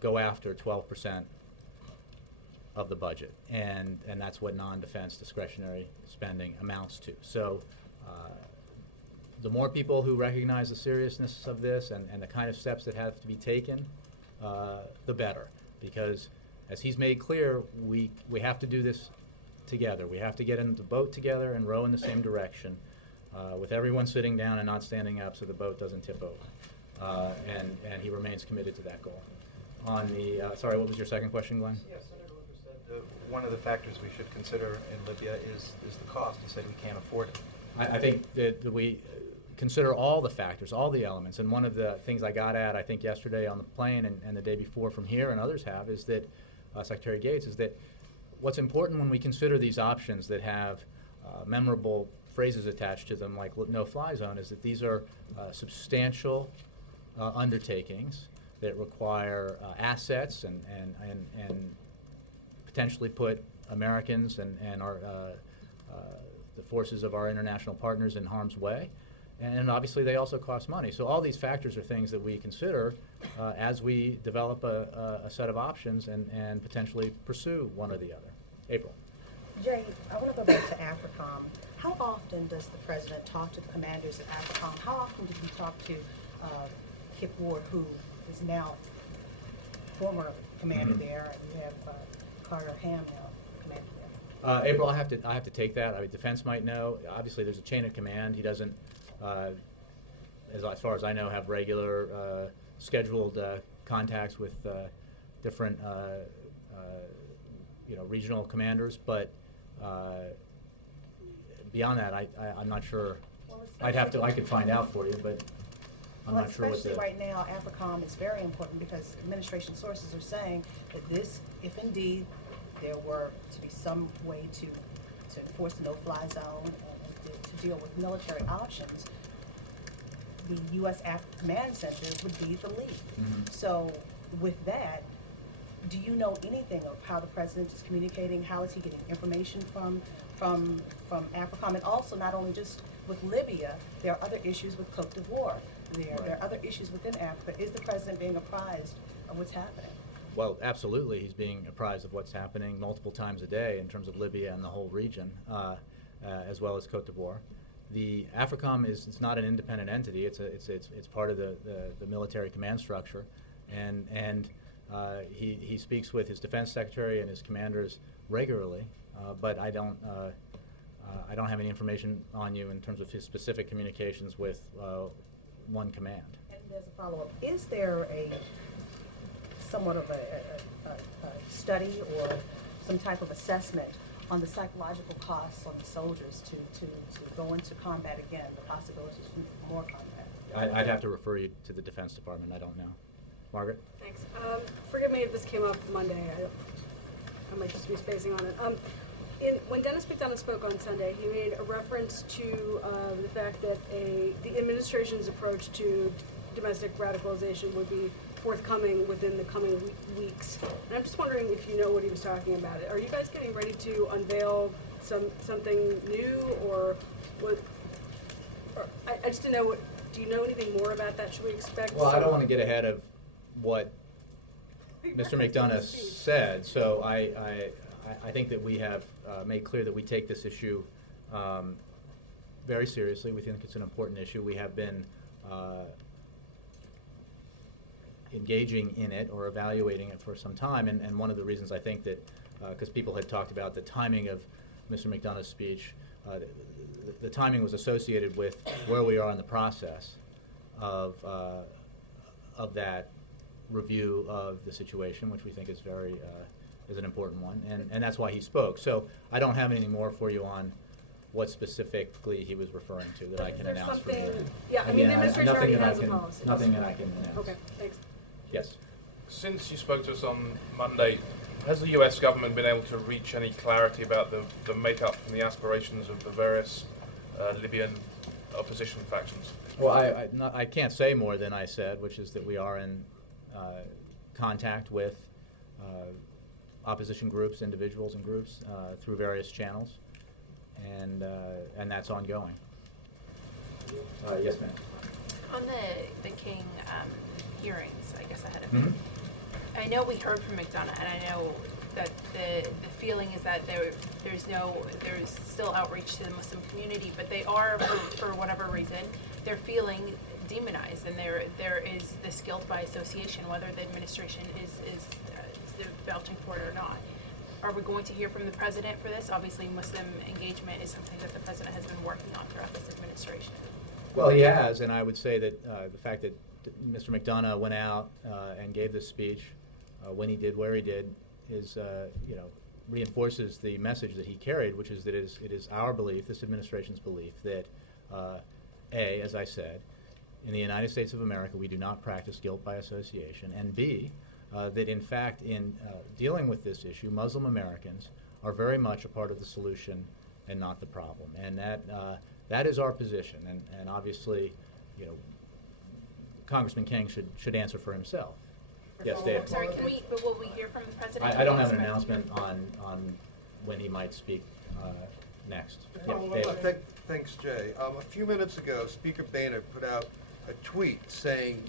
go after 12% of the budget, and that's what non-defense discretionary spending amounts to. So the more people who recognize the seriousness of this and the kind of steps that have to be taken, the better. Because as he's made clear, we have to do this together. We have to get in the boat together and row in the same direction, with everyone sitting down and not standing up so the boat doesn't tip over. And he remains committed to that goal. On the, sorry, what was your second question, Glenn? Yes, Senator Lugar said one of the factors we should consider in Libya is the cost. He said we can't afford it. I think that we consider all the factors, all the elements. And one of the things I got at, I think, yesterday on the plane and the day before from here, and others have, is that, Secretary Gates, is that what's important when we consider these options that have memorable phrases attached to them, like no-fly zone, is that these are substantial undertakings that require assets and potentially put Americans and our the forces of our international partners in harm's way. And obviously, they also cost money. So all these factors are things that we consider as we develop a set of options and potentially pursue one or the other. April. Jay, I want to go back to AFRICOM. How often does the president talk to the commanders at AFRICOM? How often did he talk to Kip Ward, who is now former commander there, and you have Carter Ham now commander there? April, I have to take that. I mean, Defense might know. Obviously, there's a chain of command. He doesn't, as far as I know, have regular scheduled contacts with different, regional commanders. But beyond that, I'm not sure. Well, I could find out for you, but I'm not sure what especially right now, AFRICOM is very important because administration sources are saying that this, if indeed there were to be some way to enforce the no-fly zone and to deal with military options, the U.S. Africa Command Center would be the lead. So with that, do you know anything of how the president is communicating? How is he getting information from AFRICOM? And also, not only just with Libya, there are other issues with Cote d'Ivoire. There are other issues within Africa. Is the president being apprised of what's happening? Well, absolutely. He's being apprised of what's happening multiple times a day in terms of Libya and the whole region, as well as Cote d'Ivoire. The AFRICOM it's not an independent entity. It's part of the military command structure, and he speaks with his defense secretary and his commanders regularly. But I don't have any information on you in terms of his specific communications with one command. And there's a follow-up. Is there somewhat of a study or some type of assessment on the psychological costs of the soldiers to go into combat again, the possibilities for more combat? I'd have to refer you to the Defense Department. I don't know. Margaret? Thanks. Forgive me if this came up Monday. I might just be spacing on it. When Dennis McDonough spoke on Sunday, he made a reference to the fact that the administration's approach to domestic radicalization would be forthcoming within the coming weeks. And I'm just wondering if you know what he was talking about. Are you guys getting ready to unveil something new, or what? Or I just didn't know. Do you know anything more about that? Should we expect? Well, I don't want to get ahead of what Mr. McDonough said. So I think that we have made clear that we take this issue very seriously. We think it's an important issue. We have been engaging in it or evaluating it for some time, and one of the reasons I think that, because people had talked about the timing of Mr. McDonough's speech, the timing was associated with where we are in the process of that review of the situation, which we think is is an important one, and that's why he spoke. So I don't have anything more for you on what specifically he was referring to that I can announce for you. Yeah, I mean, the administration already has a policy. Nothing that I can announce. Okay, thanks. Yes. Since you spoke to us on Monday, has the U.S. government been able to reach any clarity about the makeup and the aspirations of the various Libyan opposition factions? Well, I can't say more than I said, which is that we are in contact with opposition groups, individuals and groups through various channels, and that's ongoing. Yes, ma'am. On the King hearings, I guess ahead of it, I know we heard from McDonough, and I know that the feeling is that there's still outreach to the Muslim community, but they are, for whatever reason, they're feeling demonized, and there is this guilt by association, whether the administration is vouching for it or not. Are we going to hear from the president for this? Obviously, Muslim engagement is something that the president has been working on throughout this administration. Well, he has, and I would say that the fact that Mr. McDonough went out and gave this speech when he did, where he did, is reinforces the message that he carried, which is that it is our belief, this administration's belief, that as I said, in the United States of America, we do not practice guilt by association, and B, that in fact, in dealing with this issue, Muslim Americans are very much a part of the solution and not the problem, and that is our position, and obviously, Congressman King should answer for himself. Yes, Dave. I'm sorry, but will we hear from the president? I don't have an announcement on when he might speak next. Yeah, Dave. Thanks, Jay. A few minutes ago, Speaker Boehner put out a tweet saying,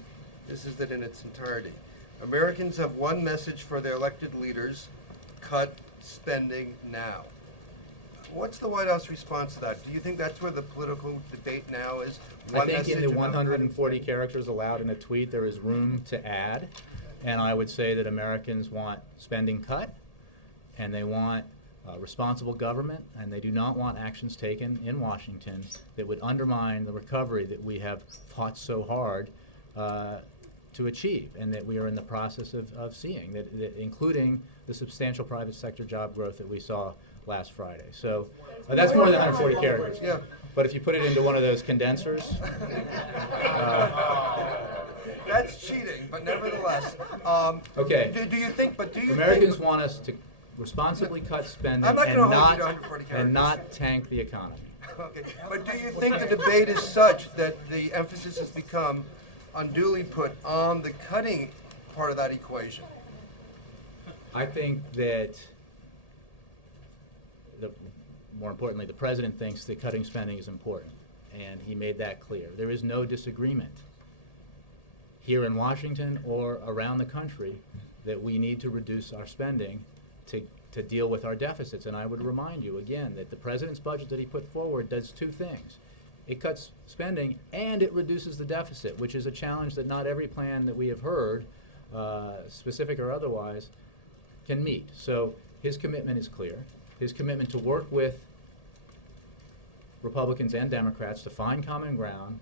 this is it in its entirety, Americans have one message for their elected leaders, cut spending now. What's the White House response to that? Do you think that's where the political debate now is? I think in the 140 characters allowed in a tweet, there is room to add. And I would say that Americans want spending cut, and they want responsible government, and they do not want actions taken in Washington that would undermine the recovery that we have fought so hard to achieve, and that we are in the process of seeing, that including the substantial private sector job growth that we saw last Friday. So that's more than 140 characters. Yeah. But if you put it into one of those condensers, that's cheating, but nevertheless. Okay. Do you think? But do you? Americans want us to responsibly cut spending and not tank the economy. Okay. But do you think the debate is such that the emphasis has become unduly put on the cutting part of that equation? I think that, more importantly, the president thinks that cutting spending is important, and he made that clear. There is no disagreement here in Washington or around the country that we need to reduce our spending to deal with our deficits. And I would remind you again that the president's budget that he put forward does two things. It cuts spending and it reduces the deficit, which is a challenge that not every plan that we have heard, specific or otherwise, can meet. So his commitment is clear. His commitment to work with Republicans and Democrats to find common ground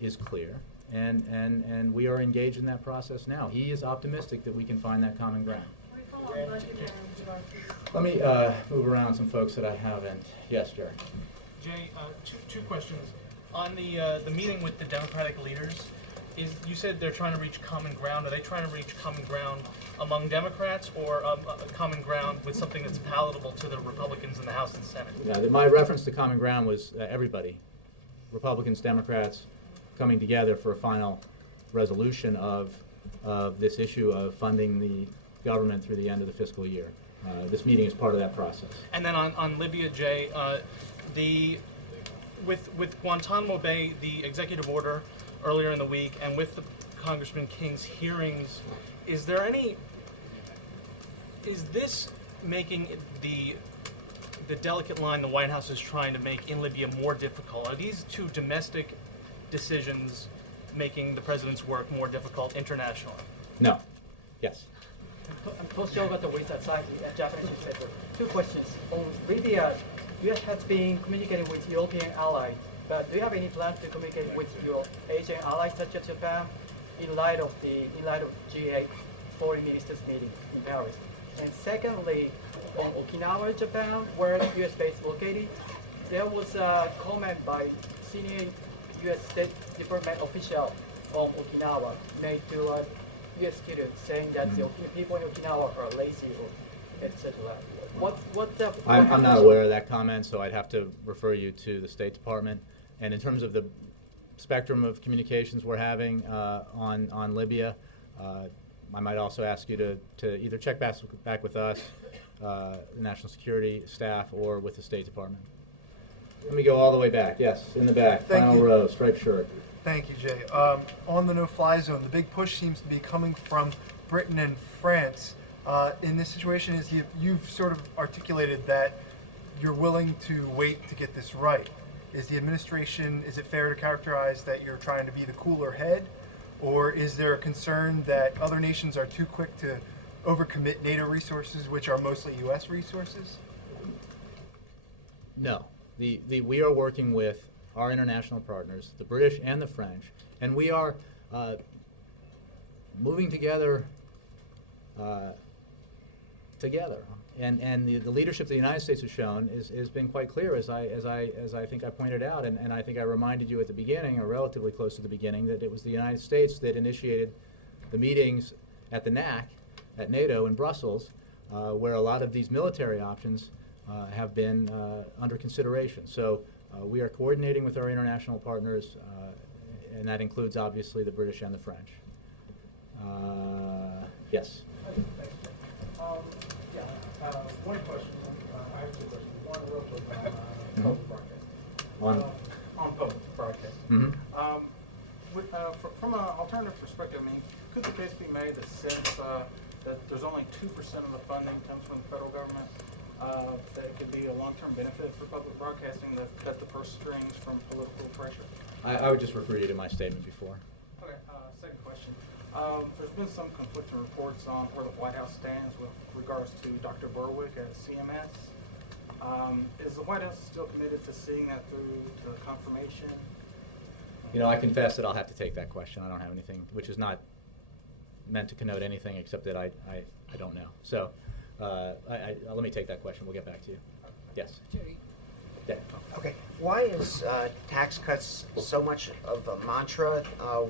is clear. And we are engaged in that process now. He is optimistic that we can find that common ground. Let me move around some folks that I haven't. Yes, Jerry. Jay, two questions. On the meeting with the Democratic leaders, you said they're trying to reach common ground. Are they trying to reach common ground among Democrats, or a common ground with something that's palatable to the Republicans in the House and Senate? Yeah, my reference to common ground was everybody, Republicans, Democrats, coming together for a final resolution of this issue of funding the government through the end of the fiscal year. This meeting is part of that process. And then on Libya, Jay, with Guantanamo Bay, the executive order earlier in the week, and with the Congressman King's hearings, is this making the delicate line the White House is trying to make in Libya more difficult? Are these two domestic decisions making the president's work more difficult internationally? No. Yes. I'm Tosh Yogata with Japanese newspaper. Two questions. On Libya, U.S. has been communicating with European allies, but do you have any plans to communicate with your Asian allies such as Japan in light of G8 foreign ministers meeting in Paris? And secondly, on Okinawa, Japan, where the U.S. base is located, there was a comment by senior U.S. State Department official on Okinawa made to a U.S. student saying that the people in Okinawa are lazy or etc. I'm not aware of that comment, so I'd have to refer you to the State Department. And in terms of the spectrum of communications we're having on Libya, I might also ask you to either check back with us, the National Security staff, or with the State Department. Let me go all the way back. Yes, in the back, final row, striped shirt. Thank you, Jay. On the no-fly zone, the big push seems to be coming from Britain and France. In this situation, is you've sort of articulated that you're willing to wait to get this right. Is the administration, is it fair to characterize that you're trying to be the cooler head? Or is there a concern that other nations are too quick to overcommit NATO resources, which are mostly U.S. resources? No. We are working with our international partners, the British and the French, and we are moving together. And the leadership the United States has shown has been quite clear, as I think I pointed out, and I think I reminded you at the beginning, or relatively close to the beginning, that it was the United States that initiated the meetings at the NAC, at NATO in Brussels, where a lot of these military options have been under consideration. So we are coordinating with our international partners, and that includes obviously the British and the French. Yes. One question. I have two questions. One directly from public broadcast. On public broadcast. Mhm. From an alternative perspective, I mean, could the case be made that since that there's only 2% of the funding comes from the federal government, that it could be a long-term benefit for public broadcasting to cut the purse strings from political pressure? I would just refer you to my statement before. Okay, second question. There's been some conflicting reports on where the White House stands with regards to Dr. Berwick at CMS. Is the White House still committed to seeing that through to confirmation? You know, I confess that I'll have to take that question. I don't have anything, which is not meant to connote anything except that I don't know. So let me take that question. We'll get back to you. Yes. Yeah. Okay. Why is tax cuts so much of a mantra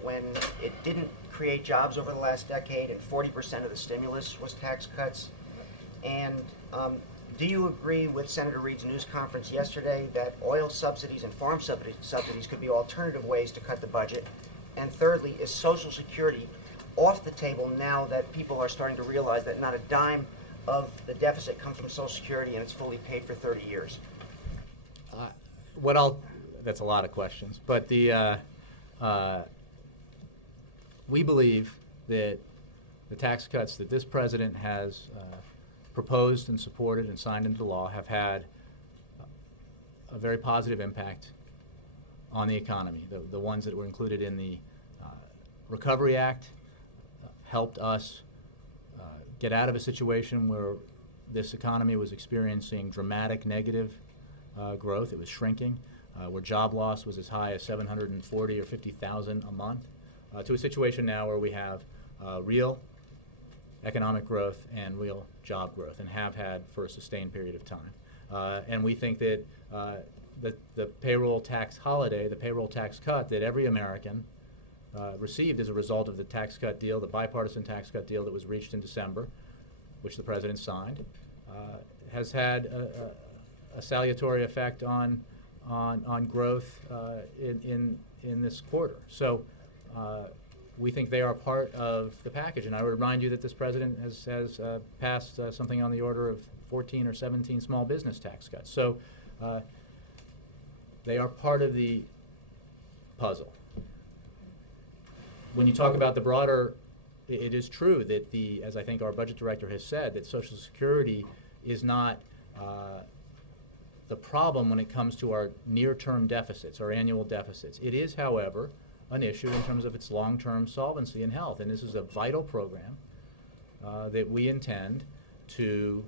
when it didn't create jobs over the last decade and 40% of the stimulus was tax cuts? And do you agree with Senator Reid's news conference yesterday that oil subsidies and farm subsidies could be alternative ways to cut the budget? And thirdly, is Social Security off the table now that people are starting to realize that not a dime of the deficit comes from Social Security and it's fully paid for 30 years? That's a lot of questions, but we believe that the tax cuts that this president has proposed and supported and signed into law have had a very positive impact on the economy. The ones that were included in the Recovery Act helped us get out of a situation where this economy was experiencing dramatic negative growth. It was shrinking, where job loss was as high as 740 or 50,000 a month, to a situation now where we have real economic growth and real job growth, and have had for a sustained period of time. And we think that the payroll tax holiday, the payroll tax cut that every American received as a result of the tax cut deal, the bipartisan tax cut deal that was reached in December, which the president signed, has had a salutary effect on growth in this quarter. So we think they are part of the package. And I would remind you that this president has passed something on the order of 14 or 17 small business tax cuts. So they are part of the puzzle. When you talk about the broader, it is true that as I think our budget director has said, that Social Security is not the problem when it comes to our near-term deficits, our annual deficits. It is, however, an issue in terms of its long-term solvency and health, and this is a vital program that we intend to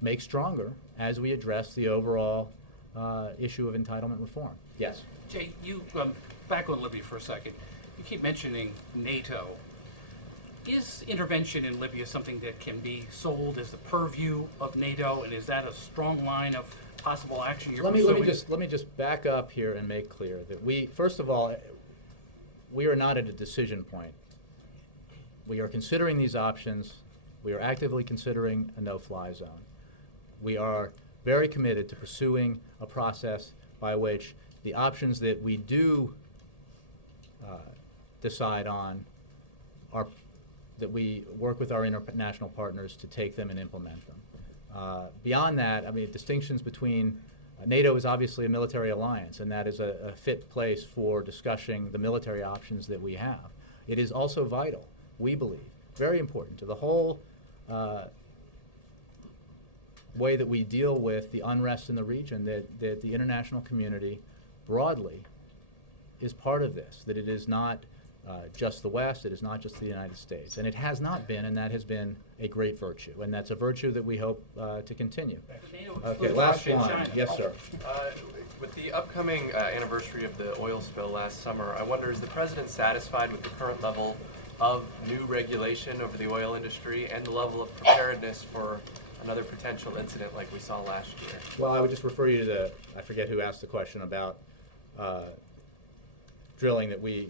make stronger as we address the overall issue of entitlement reform. Yes? Jay, you back on Libya for a second. You keep mentioning NATO. Is intervention in Libya something that can be sold as the purview of NATO, and is that a strong line of possible action you're pursuing? Let me just back up here and make clear that first of all, we are not at a decision point. We are considering these options. We are actively considering a no-fly zone. We are very committed to pursuing a process by which the options that we do decide on are that we work with our international partners to take them and implement them. Beyond that, I mean, distinctions between NATO is obviously a military alliance, and that is a fit place for discussing the military options that we have. It is also vital, we believe, very important to the whole way that we deal with the unrest in the region, that the international community broadly is part of this, that it is not just the West, it is not just the United States. And it has not been, and that has been a great virtue. And that's a virtue that we hope to continue. Okay, last one. Yes, sir. With the upcoming anniversary of the oil spill last summer, I wonder, is the president satisfied with the current level of new regulation over the oil industry and the level of preparedness for another potential incident like we saw last year? Well, I would just refer you to I forget who asked the question about drilling, that we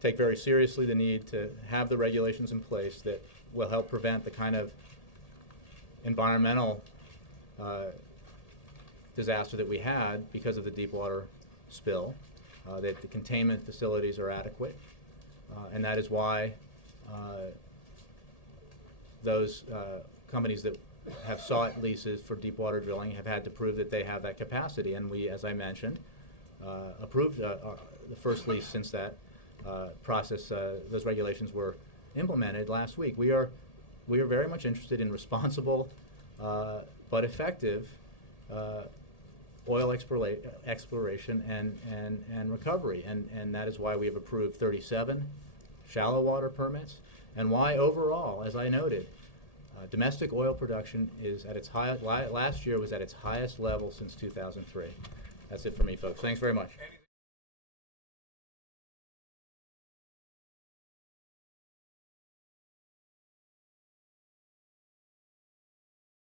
take very seriously the need to have the regulations in place that will help prevent the kind of environmental disaster that we had because of the Deepwater spill, that the containment facilities are adequate, and that is why those companies that have sought leases for deep water drilling have had to prove that they have that capacity. And we, as I mentioned, approved the first lease since that process, those regulations were implemented last week. We are very much interested in responsible but effective oil exploration and recovery, and that is why we have approved 37 shallow water permits, and why overall, as I noted, domestic oil production is at its highest. Last year was at its highest level since 2003. That's it for me, folks. Thanks very much.